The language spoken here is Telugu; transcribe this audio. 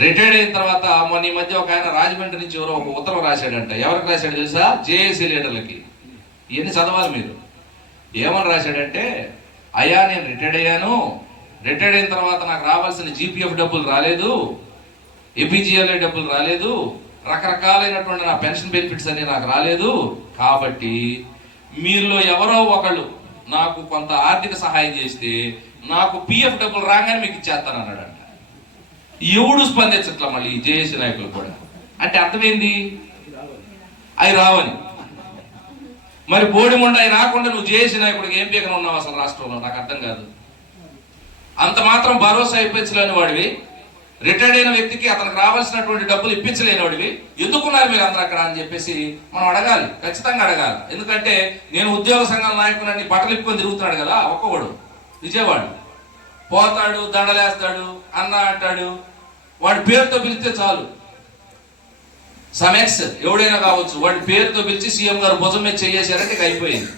రిటైర్డ్ అయిన తర్వాత మొన్న ఈ మధ్య ఒక ఆయన రాజమండ్రి నుంచి ఎవరో ఒక ఉత్తరం రాశాడంట. ఎవరికి రాశాడు తెలుసా? జేఏసీ లీడర్లకి. ఇవన్నీ చదవాలి మీరు. ఏమని రాశాడంటే అయ్యా నేను రిటైర్డ్ అయ్యాను. రిటైర్డ్ అయిన తర్వాత నాకు రావాల్సిన జీపీఎఫ్ డబ్బులు రాలేదు. ఏపీజీఎల్ఏ డబ్బులు రాలేదు. రకరకాలైనటువంటి నా పెన్షన్ బెనిఫిట్స్ అనేవి నాకు రాలేదు. కాబట్టి మీరులో ఎవరో ఒకళ్ళు నాకు కొంత ఆర్థిక సహాయం చేస్తే నాకు పిఎఫ్ డబ్బులు రాగానే మీకు ఇచ్చేస్తాను అన్నాడంట ఎవడు స్పందించట్లా మళ్ళీ జేఏసీ నాయకులు కూడా. అంటే అర్థమైంది? అవి రావని. మరి బోడిముండ అవి రాకుండా నువ్వు జేఏసీ నాయకుడికి ఏం పీకన ఉన్నావు అసలు రాష్ట్రంలో? నాకు అర్థం కాదు. అంత మాత్రం భరోసా ఇప్పించలేని వాడివి. రిటైర్డ్ అయిన వ్యక్తికి అతనికి రావాల్సినటువంటి డబ్బులు ఇప్పించలేని వాడివి. ఎందుకున్నారు మీరు అందరూ అక్కడ అని చెప్పేసి మనం అడగాలి. ఖచ్చితంగా అడగాలి. ఎందుకంటే నేను ఉద్యోగ సంఘాల నాయకులని బట్టలు ఇప్పుకొని తిరుగుతున్నాడు కదా ఒక్కొక్కడు విజయవాడు. పోతాడు దండలేస్తాడు అన్న అంటాడు. వాడి పేరుతో పిలిస్తే చాలు. సమెక్స్ ఎవడైనా కావచ్చు వాడి పేరుతో పిలిచి సీఎం గారు భుజం మీద చేసేసారంటే ఇక అయిపోయింది.